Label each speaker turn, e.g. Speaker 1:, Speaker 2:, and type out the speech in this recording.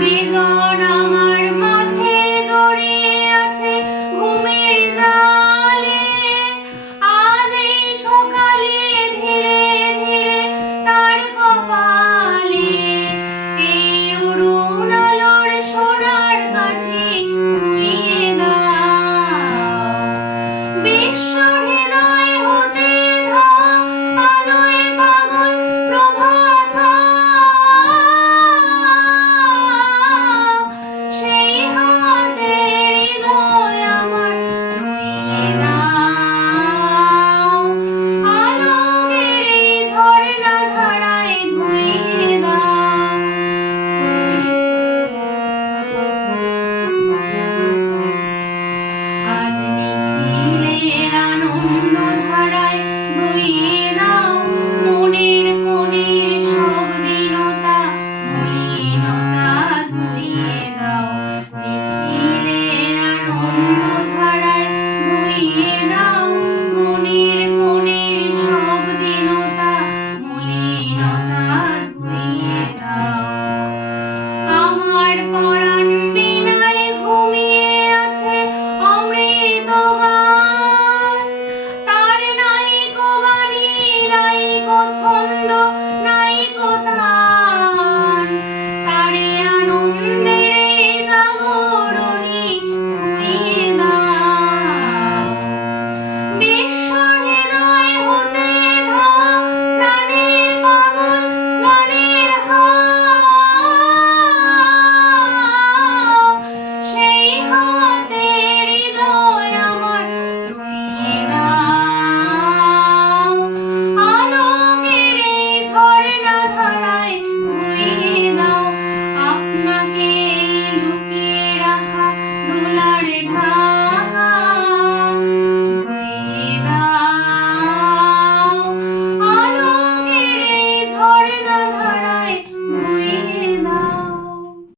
Speaker 1: যে জন আমার